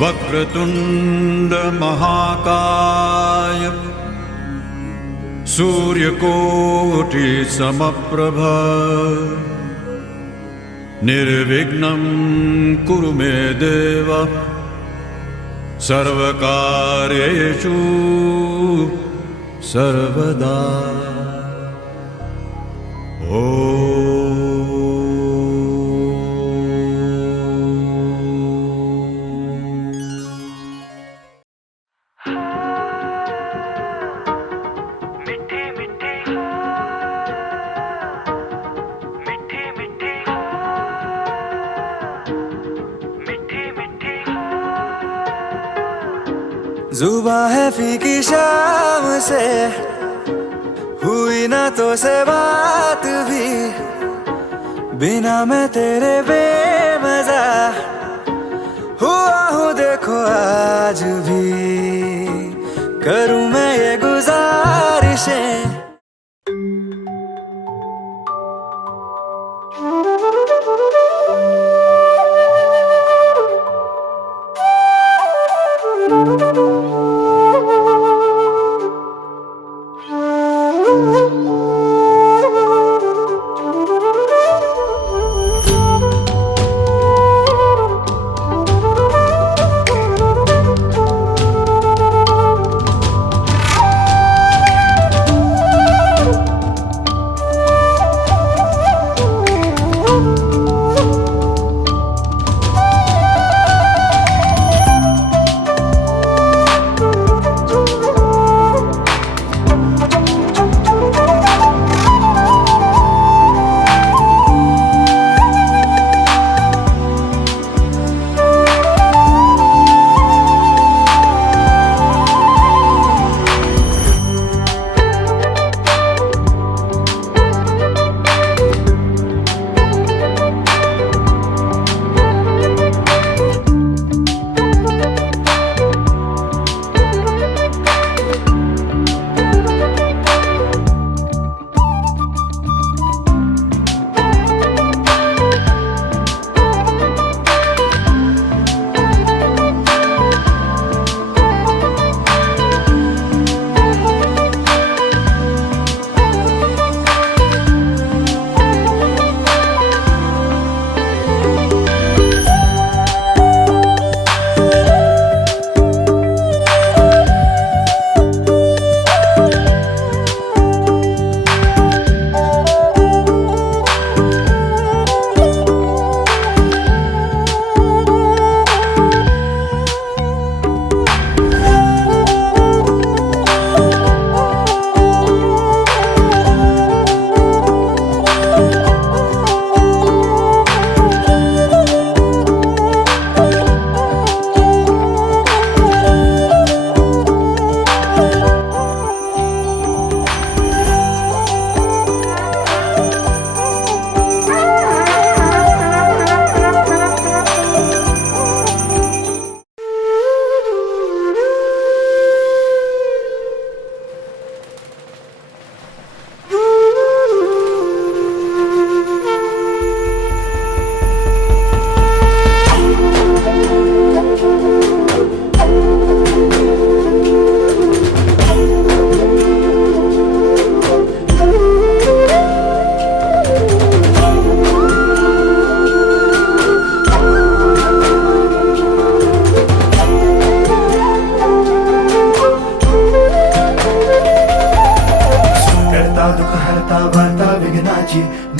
वक्रतुंड महाकाय सूर्यकोटि समप्रभ निर्विघ्नं कुरु मे देव सर्वकार्येषु सर्वदा। जुबां है फीकी शाम से हुई ना तो से बात भी, बिना मैं तेरे बेमज़ा हुआ हूँ देखो आज भी। करूँ मैं ये गुजारिशें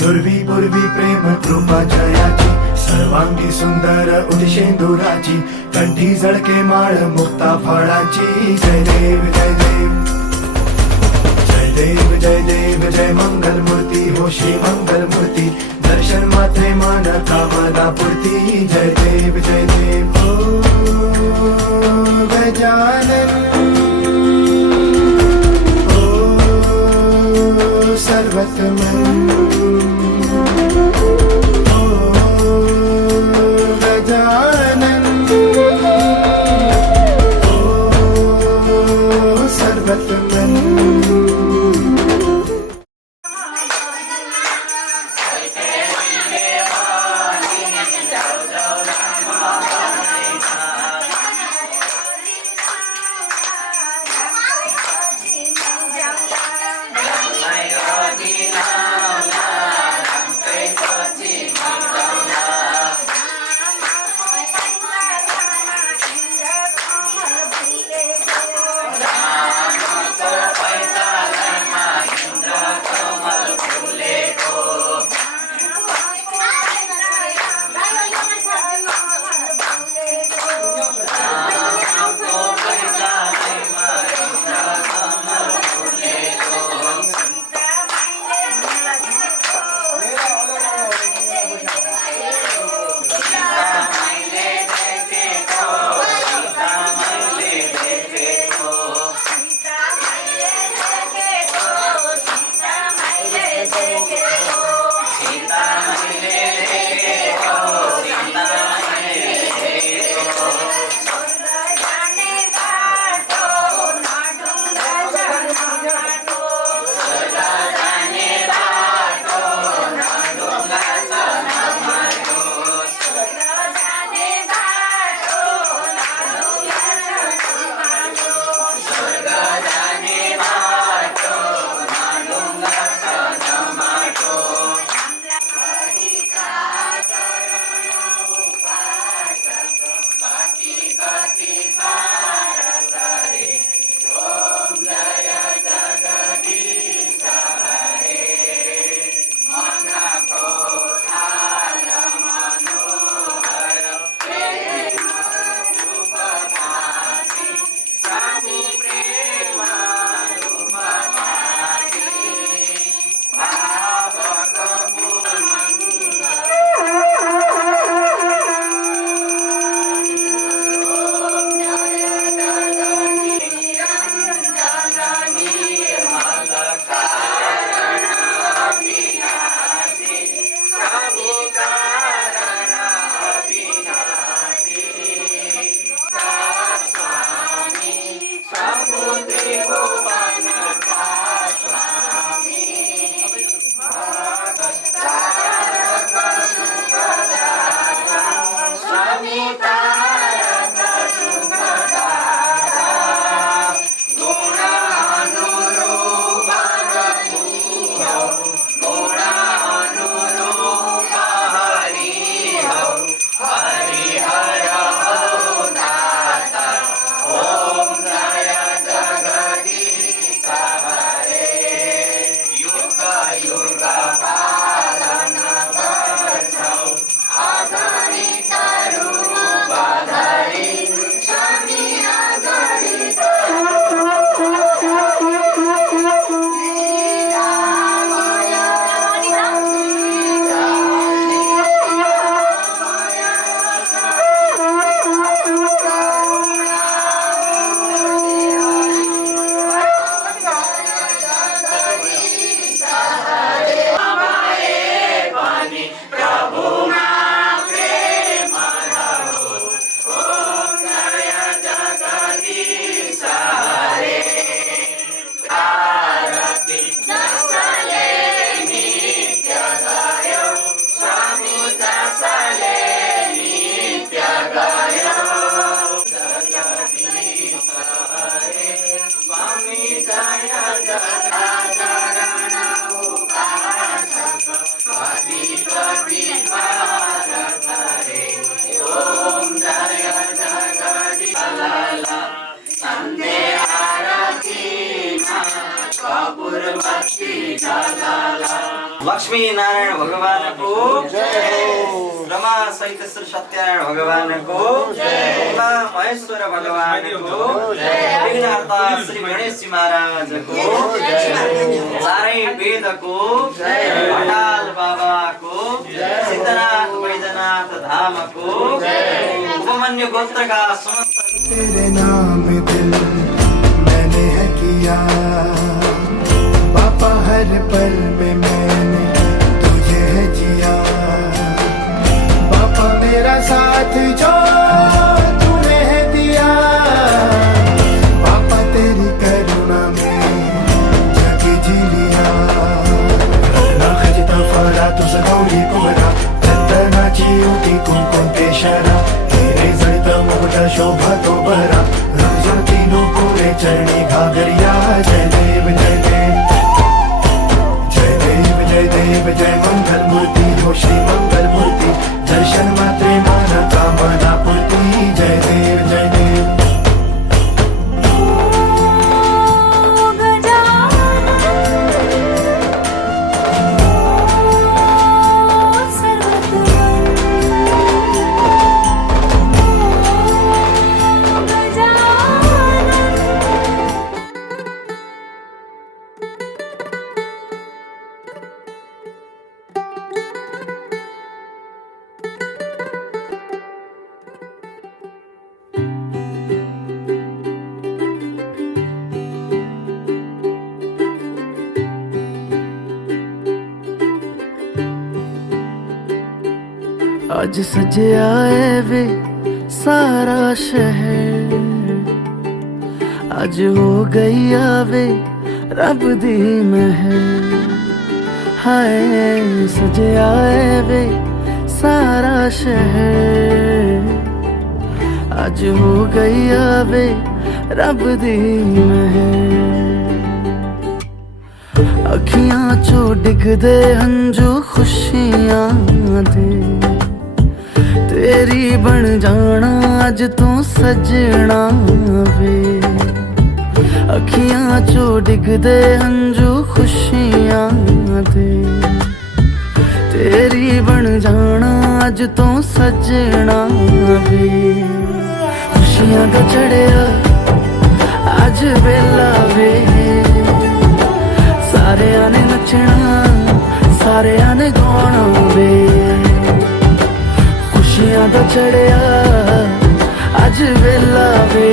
दुर्वी पूर्वी प्रेम कृपा जयाची सर्वांगी सुंदर उदिशेंदुराची कंठी जळके माळ मुक्ता फळाची जय देव जय देव जय देव जय देव जय मंगल मूर्ती हो श्री मंगल मूर्ती दर्शन मात्रे मन कामना पूर्ती जय देव जय देव ओ गजानन ओ सर्वतमन लक्ष्मी नारायण भगवान को ब्रह्मा सहित श्री सत्यनारायण भगवान को उमा महेश्वर भगवान को विघ्नहर्ता श्री गणेश जी महाराज को चारै वेद को भटाल बाबा को सिद्धनाथ वैद्यनाथ धाम को उपमन्यु गोत्र का समस्त तेरे नाम दिल मैंने है किया पापा, हर पल में मैंने तुझे है जिया पापा, मेरा साथ जो तूने है दिया पापा, तेरी करुणा में जग जी लिया ना खजिता फरा तुझ गौरी कुमरा चंदनाची उठी कुंकुम पेशरा तेरे जळता मुकुट शोभा तो बरा रोज तीनों पूरे चरणी घागरिया जय देव जय देव जय देव जय मंगल मूर्ति हो श्री मंगल मूर्ति दर्शन मात्रे माना कामना पूर्ति जय देव जय देव आज सजया है वे सारा शहर आज हो गई आवे रब दी महर हाय सजया है वे सारा शहर आज हो गई आवे रब दी महर अखियां चो डिगदे हंजू खुशियां दे तेरी बन जाना अज तू सजना वे अखियां चो डिगदे हंजू खुशियां दे तेरी बन जाना अज तू सजना वे खुशियां दा चढ़िया अज वेला वे सारे ने नचना सारे ने गाना वे खुशियां दा चढ़िया अज वेला वे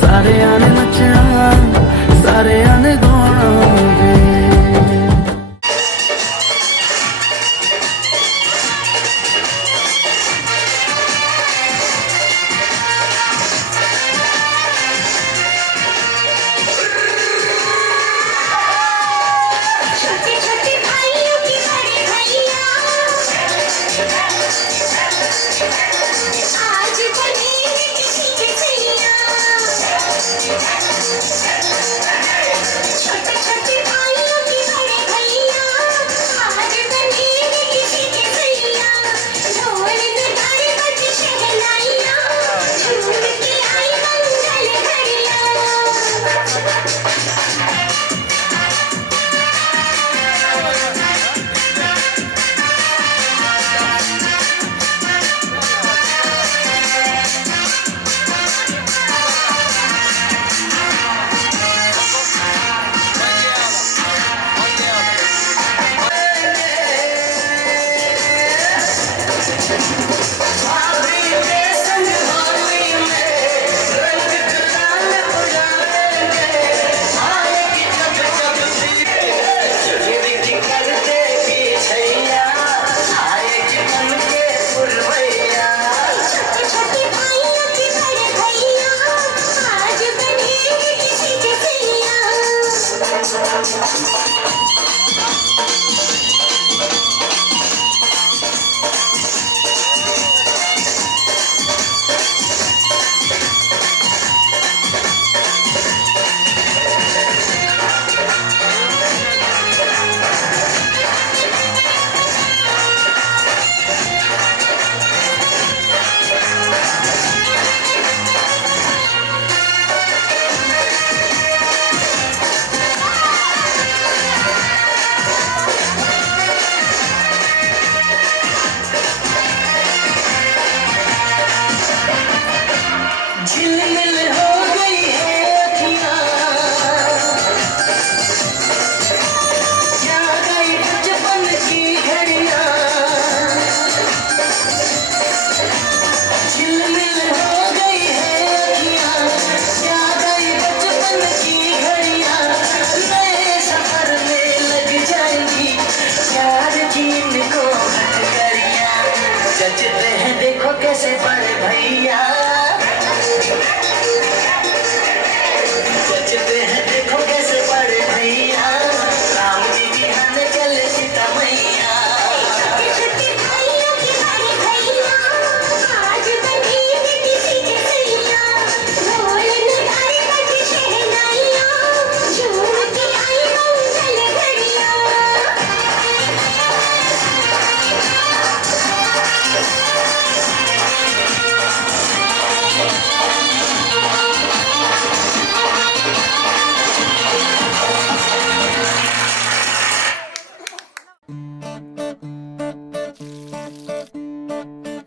सारे ने नचना सारे ने गाना वे छोटे छोटे भाइयों की बड़े भैया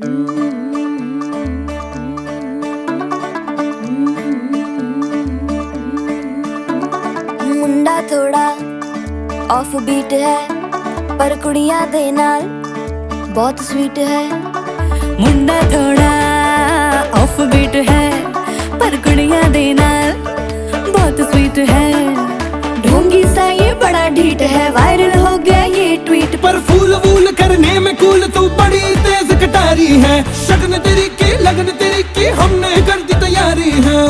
मुंडा थोड़ा ऑफ बीट है पर कुड़ियां दे नाल बहुत स्वीट है। मुंडा थोड़ा ऑफ बीट है पर कुड़ियां दे नाल बहुत स्वीट है। ढोंगी सा ये बड़ा ढीठ है, वायरल हो गया ये ट्वीट पर फूल वूल करने में कूल तू बड़ी तेज कटारी है। शगन तेरी की लगन तेरी की हमने कर दी तैयारी है।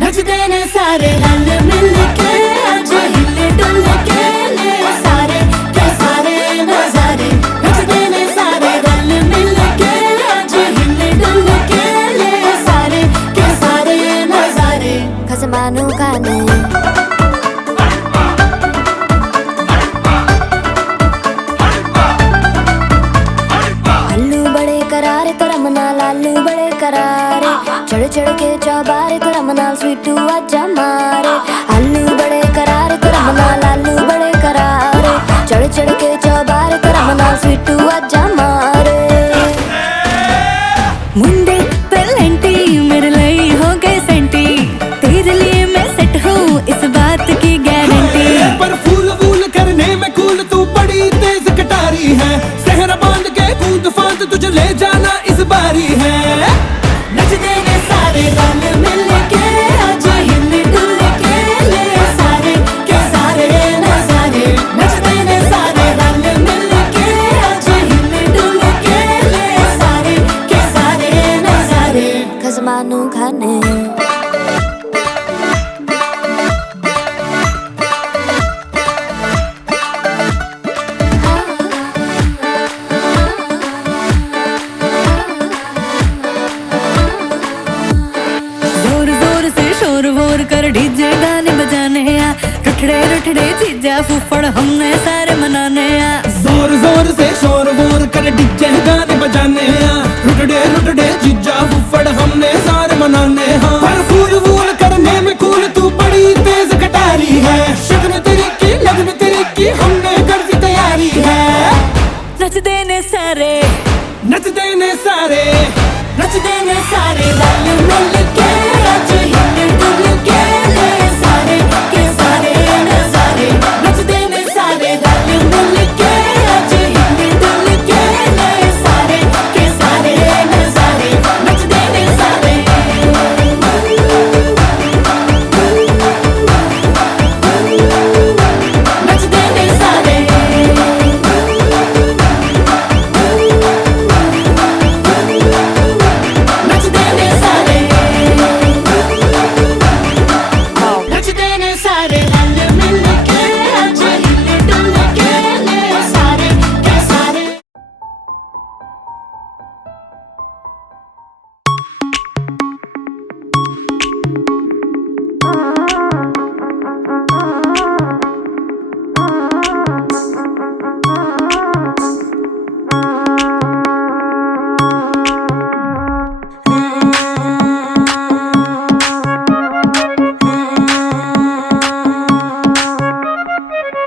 नचते ने सारे रल मिल के आज हिले डुल के ले सारे के सारे नजारे। नचते ने सारे रल मिल के आज हिले डुल के ले सारे के सारे नजारे। खसमानों का नहीं लालू बड़े करारे चढ़ चढ़ के चौबारे तो रमनाल स्वीटू आजा मारे। आलू बड़े करारे तो रमनाल लालू बड़े करारे चढ़ चढ़ के चौबारे तो रमनाल स्वीटू आजा मारे। मुंडे पेलेंटी मेरे लिए हो गए सेंटी, तेरे लिए मैं सेट हूँ इस बात की गारंटी। पर फूल वूल करने में कूल तू बड़ी तेज कटारी है। सहरा बांध के कूद फांद तुझे ले जाना इस बारी है। नचते ने सारे रल मिल के आज हिले डुल के ले सारे के सारे नजारे। नचते ने सारे रल मिल के आज हिले डुल के ले सारे के सारे नजारे। खसमानों खाने कर डीजे गाने बजाने आ, रुठड़े रुठड़े चीजा फूफड़ हमने सारे मनाने आ। जोर जोर से शोर वोर कर डीजे गाने बजाने आ, रुठड़े रुठड़े चीजा फूफड़ हमने सारे मनाने हाँ। पर फूल वूल करने में कूल तू बड़ी तेज कटारी है। शगन तेरी की लगन तेरी की हमने कर दी तैयारी है। नचते ने सारे नचते ने सारे नचते ने सारे रल मिल के आज हिले डुल के ले सारे के सारे नजारे। नचते ने सारे रल मिल के आज हिले डुल के ले सारे के सारे नजारे। नचते ने सारे नचते ने सारे नचते ने सारे नचते ने सारे रल मिल के आज हिले डुल के ले सारे के सारे।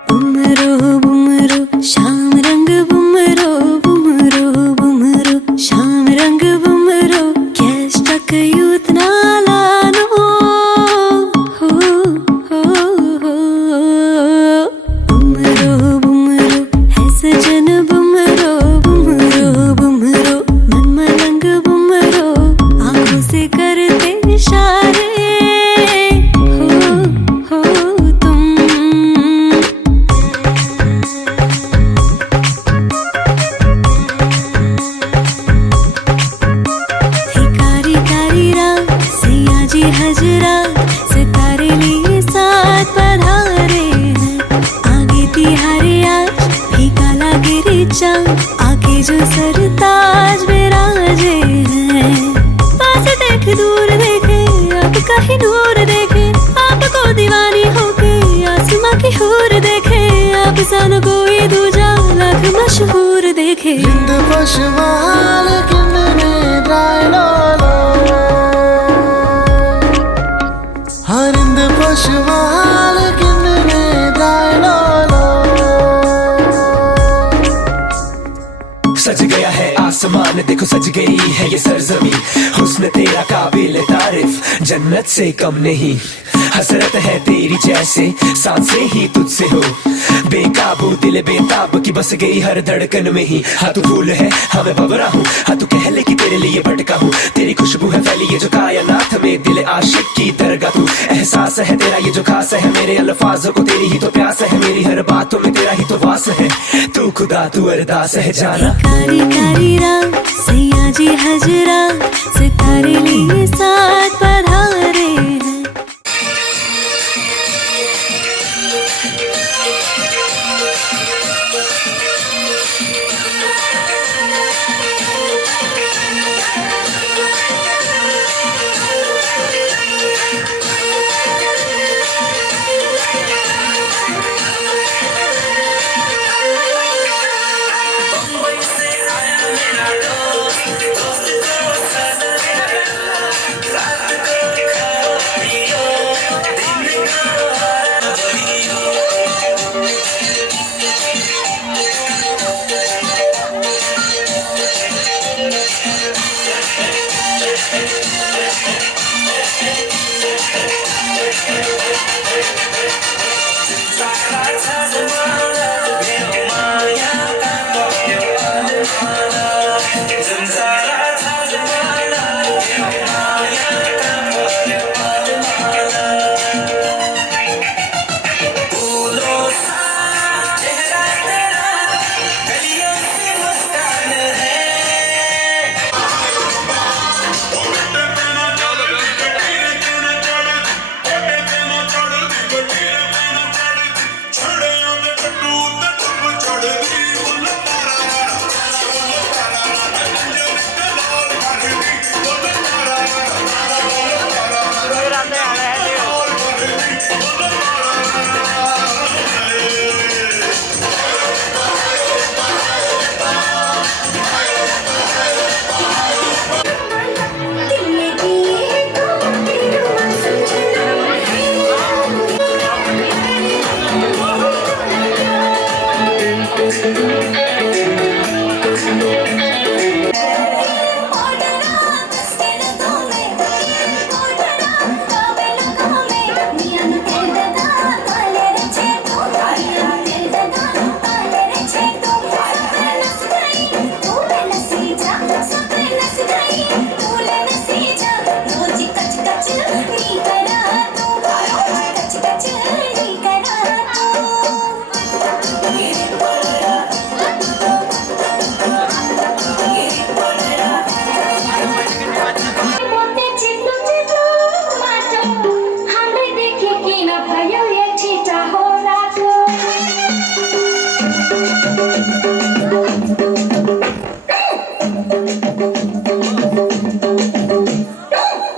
बुमरो बुमरो शाम रंग बुमरो बुमरो बुमरो शाम रंग बुमरो कैश तक यूथ नालानो हो हो हो। बुमरो बुमरो है सजन बुमरो बुमरो बुमरो मन मलंग बुमरो आंखों से करते इशारे हो तुम। कारी कारी रात सयाजी हजरा सितारे लिए साथ पधारे हैं। आगे तिहारे आज फीका लागे रे चाँद आके जो सरताज विराजे हैं। पास देखे दूर देखे आप कहीं दूर देखे, आपको दीवानी होके आसमां की हूर देखे। आप सन कोई दूजा लाख मशहूर देखे। सज गया है आसमान देखो सज गई है ये सरजमी, हुस्न तेरा काबिल तारीफ जन्नत से कम नहीं। हसरत है तेरी जैसे सांसें ही तुझसे हो, बेकाबू दिल बेताब की बस गई हर धड़कन में ही। हाँ तू फूल है हाँ मैं भंवरा हूँ, हाँ तू कह ले कि तेरे लिए भटका हूँ। तेरी खुशबू है फैली ये जो कायनात में, दिल आशिक की दरगाह तू। एहसास है तेरा ये जो खास है, मेरे अल्फाजों को तेरी ही तो प्यास है, मेरी हर बातों में तेरा ही तो वास है। तू खुदा तू अरदास है जाना। कारी कारी रात सैया जी हजरा, सितारे लिए साथ पधारे हैं।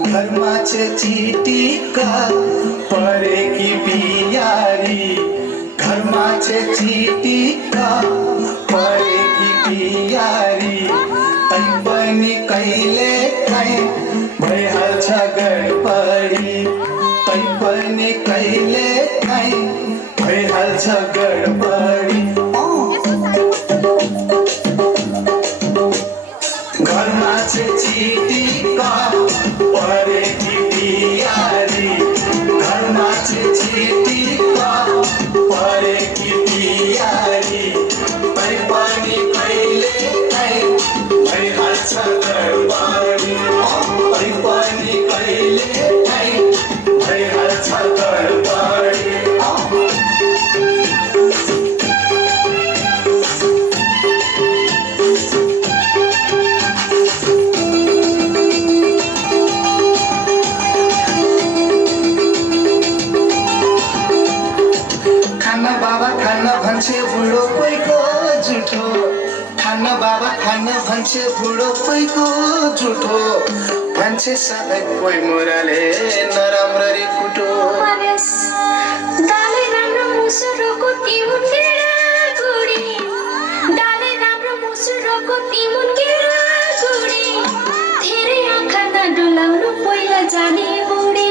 घरमाचे चीटी का परेगी बियारी, घरमाचे चीटी का परेगी बियारी। तैपनी कैले कै भैहाल झगड़ पड़ी, तैपनी कैले कै भैहाल झगड़ पड़ी। घरमाचे चीटी का परेगी बियारी, घरमाचे चीटी का परेगी बियारी। तैपनी कैले कै भैहाल झगड़ पड़ी, तैपनी कैले कै भैहाल झगड़ पड़ी। खाना बाबा खाना भन्छे बुढो कोहीको जुठो, खाना बाबा खाना भन्छे बुढो कोहीको जुठो। भन्छे सधैँ कोही मुराले नराम्ररी कुटो। डाले राम्रो मुसुरोको तिमुन केरा गुडी, डाले राम्रो मुसुरोको तिमुन केरा गुडी। धेरै आँखा नडुलाउनु पहिला जाने बुढी।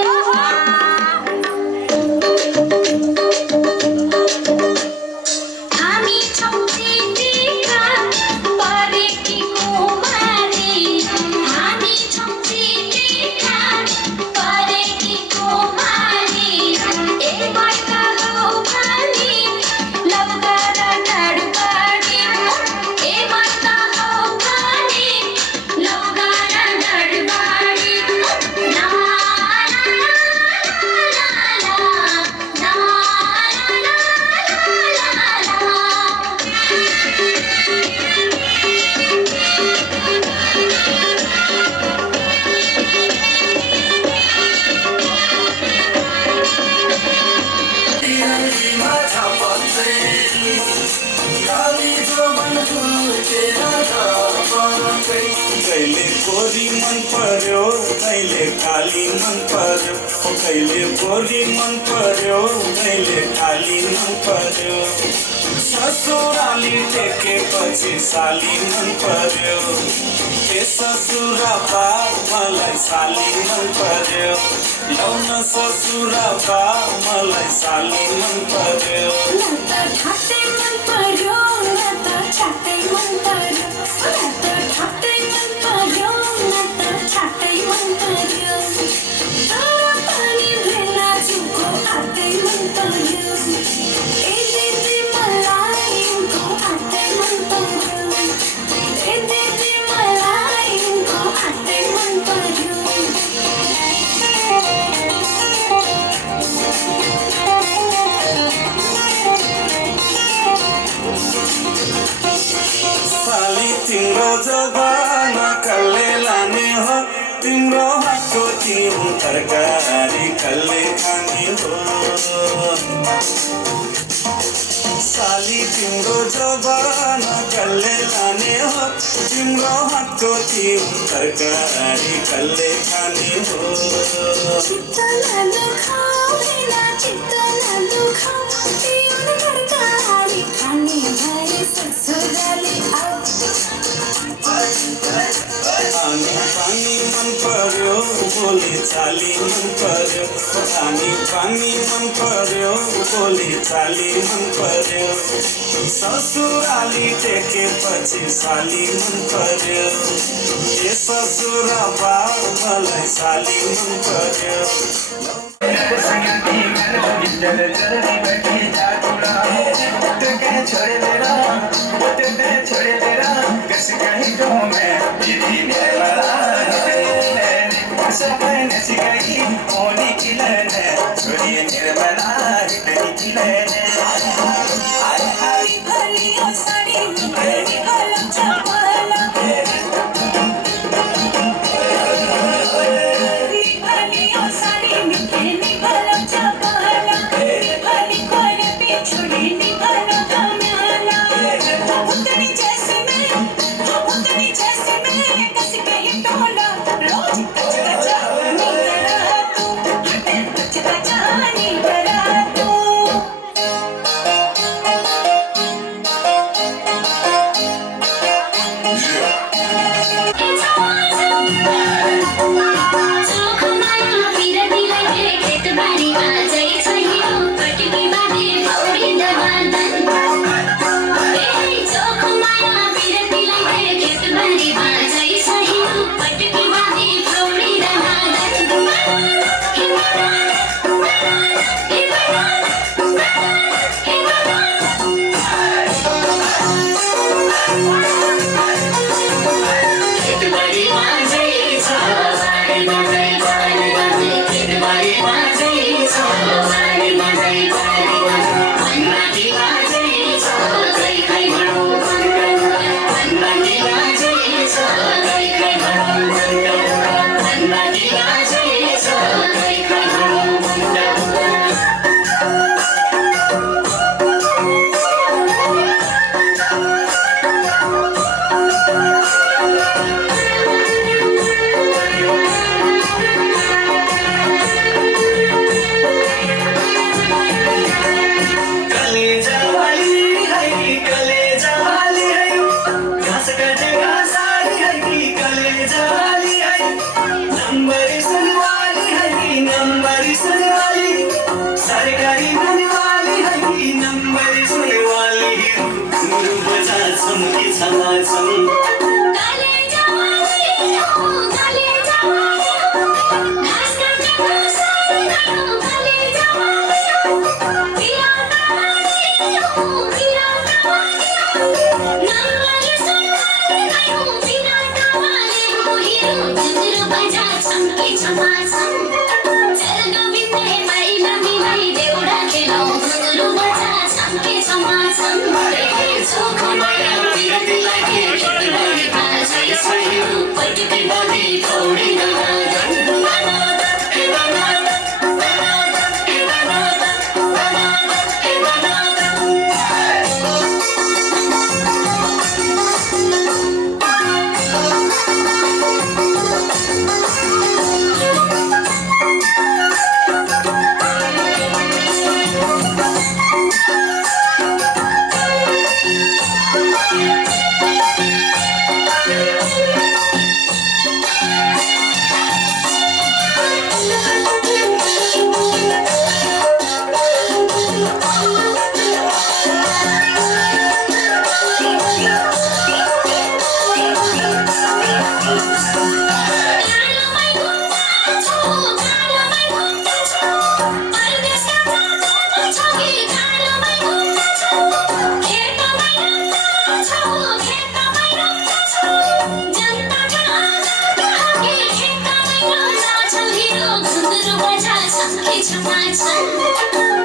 हामी छौँ चिटिका परेकी कोमा, कहिले गोरी मन पर्यो कहिले काली मन पर्यो कहिले गोरी मन पर्यो कहिले काली मन पर्यो ससुराली टेकेपछि साली मन पर्यो ए ससुरा बा मलाई साली मन पर्यो लौन ससुरा बा मलाई साली मन पर्यो ठाटे मन पर्यो ठाटे मन पर्यो ठाटे मन पर्यो ठाटे मन पर्यो तारा पानी भेला जुको आटे मन पर्यो ए दिदी मलाई उनको आटे मन पर्यो ए दिदी मलाई उनको आटे मन पर्यो साली तिम्रो जबाना कसले लाने हो तिम्रो हातको तिम्रो तरकारी कसले खाने हो साली तिम्रो जबाना कसले लाने हो तिम्रो हातको तिम्रो तरकारी कसले खाने हो चित्त लालु खाऊ तिम्रो तरकारी खाने भए ससुराली आऊ पानी मन पर्यो बोली चाली मन पर्यो पानी मन पर्यो बोली चाली मन पर्यो ससुराली टेकेपछि साली मन पर्यो ए ससुरा बा मलाई साली मन पर्यो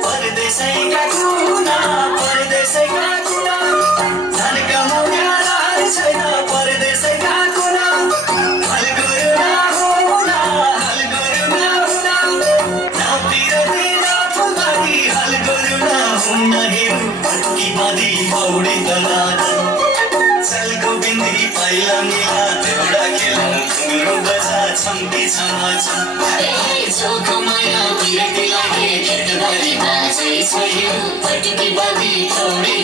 परदेशैका कुना परदेशैका कुना झन्का मुन्याला छैन परदेशैका कुना हल गयो ना हुना नातिर तेरा फुलबारी हल गयो ना हुन्न हेरु पट्की बाँधी पौडी तलाद चलको बिन्दी पाइला मिला एउटा खेलौँ घुङ्रो बजा छम्की छम चोखो माया बिरती लागे खेतबारी बाँझै छ यो पट्की बाँधी पौडी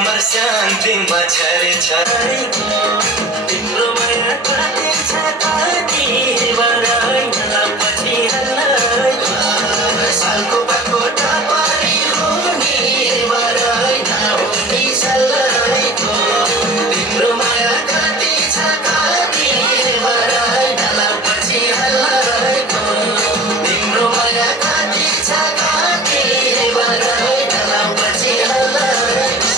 अमर शान्तिमा छर्छ तिम्रो माया कति छ कति बराइन पछि सालको बाटो तपाईँ हो नि बराइन हुने सल्लाहको तिम्रो माया कति छ कति बराइन पछि हल्लाको तिम्रो माया कति छ कति बराइन पछि हल्लाको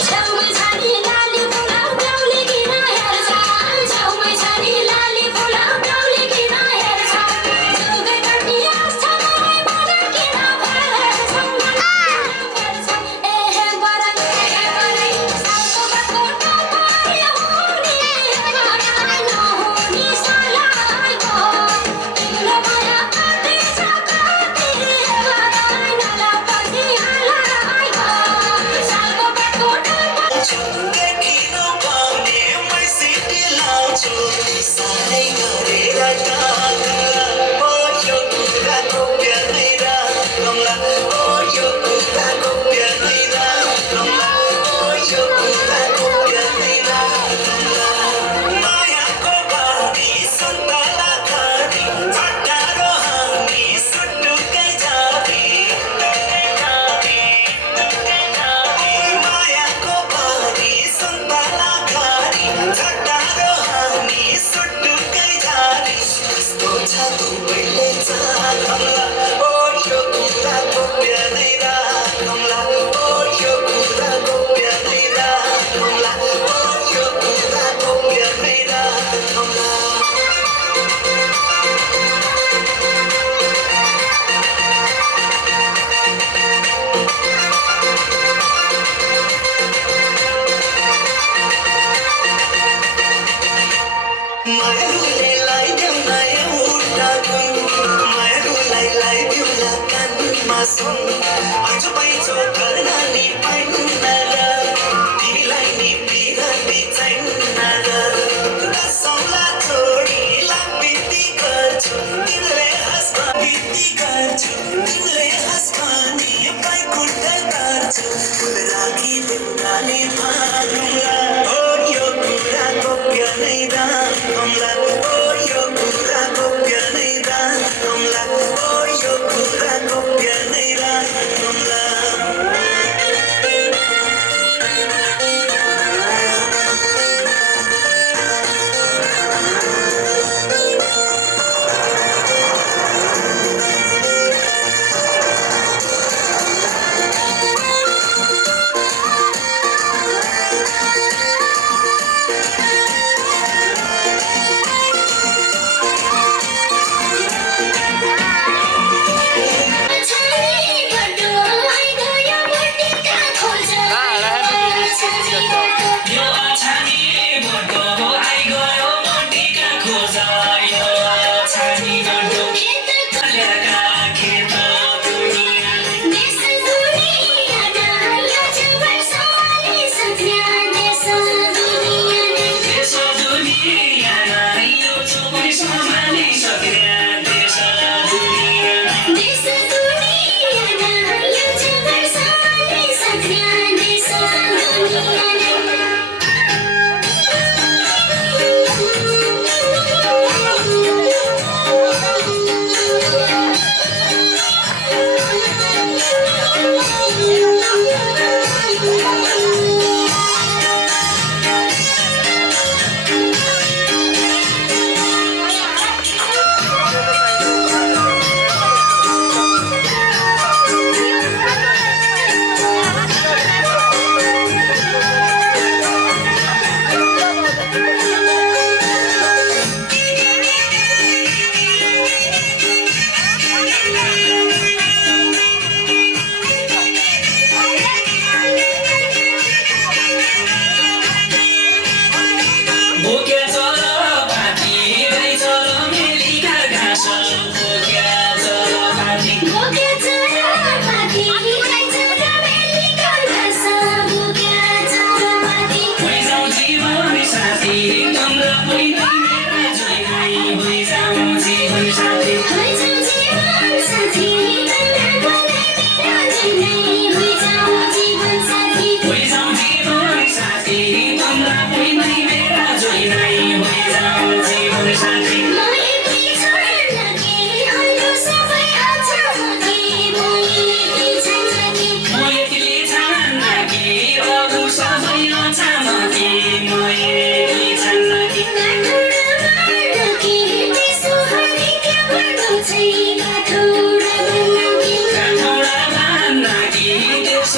छेउमै छ नि लाली फुलाउ गाउँले किन हेर्छ छेउमै छ नि लाली फुलाउ गाउँले किन हेर्छ जोगै काट्ने आश छ मलाई मन किन भर्छ एहे बराई सालको बाटो तपाईँ हो नि बराई नहुने सल्लाहको तिम्रो माया कति छ कति बराई पछि हल्लाको सालको बाटो देखिन पाउने मै सिटी लाउँछु साह्रै गरेर ओ यो कुराको प्यारै राखौँला ओ यो कुराको प्यारै राखौँला ओ यो कुराको प्यारै राखौँला मायाको बारी सुन्तला खारी झट्टारो हामी सुटुकै जाबी मायाको बारी सुन्तला खारी झट्टारो हामी सुटुकै जाबी कस्तो छ दुवैले चाखौँला ओ यो कुराको प्यारै राखौँला ओ यो कुराको प्यारै राखौँला ओ यो कुराको प्यारै राखौँला मायालुले लगाइदेऊला एउटा गुण मायालुलाई लगाइदेऊला कानमा सुन आजो पाइजो गर्न नि पाइन्न र तिमीलाई नि बिरामी चाहिन्न र रसौला छोडीलाई बित्ती गर्छु तिमीले हाँस्न बित्ती गर्छु तिमीले हाँस्न नि पाइकुट्टा गर्छु फुल राखिदेऊलाले भागौँला ओ यो कुराको प्यारै राखौँला ओ यो कुराको प्यारै राखौँला ओ यो कुराको प्यारै राखौँला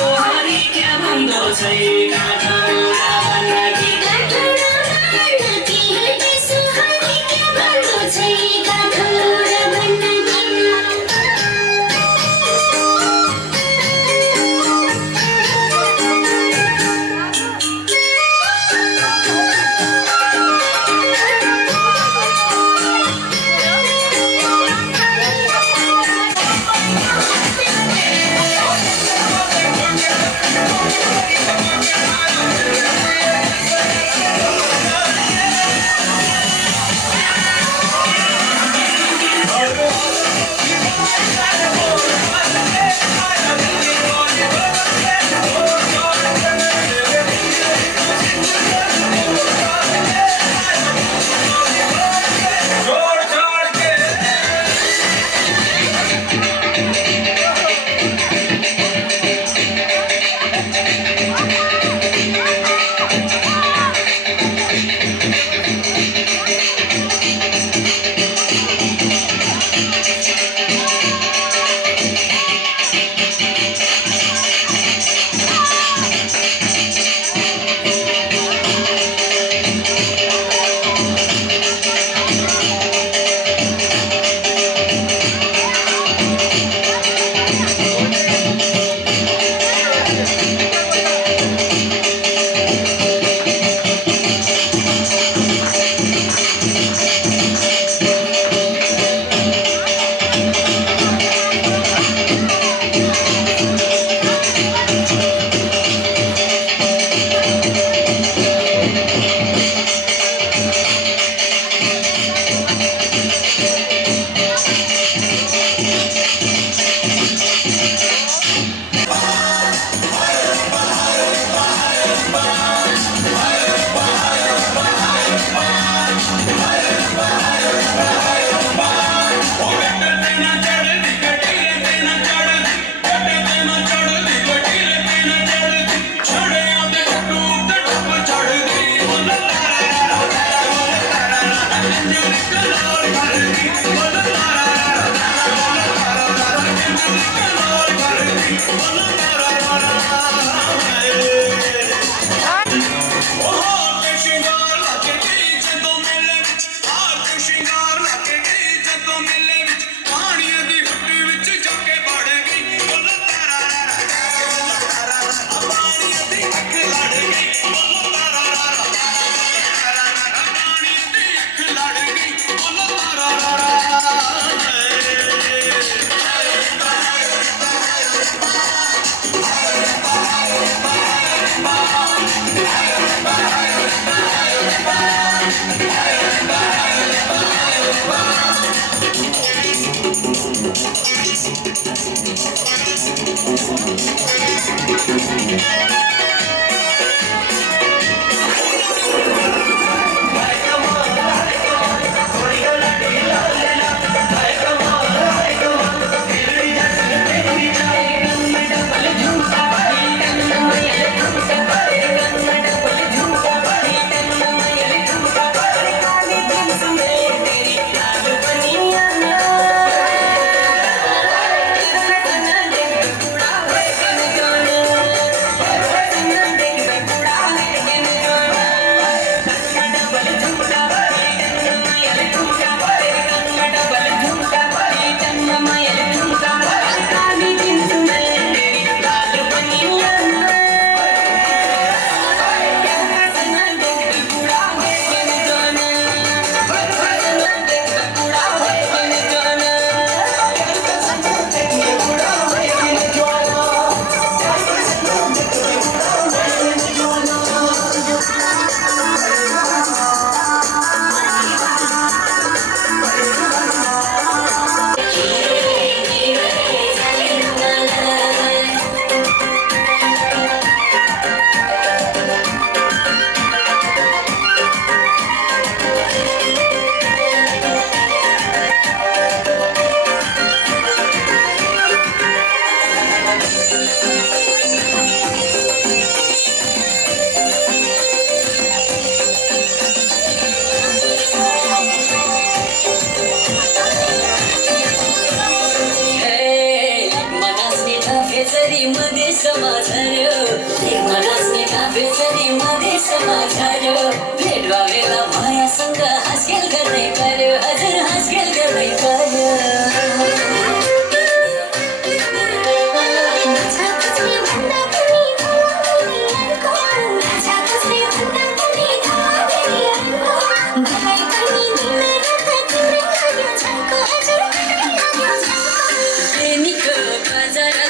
सोहारी क्या भन्दो छै काठौरा बन्नकी पर्यो एकमा नाच्ने काफे सरी मधेसमा झर्यो भेट भएला मायासँग हाँसखेल गर्दै पर्यो हजुर हाँसखेल गर्दै पर्यो प्रेमीको बजार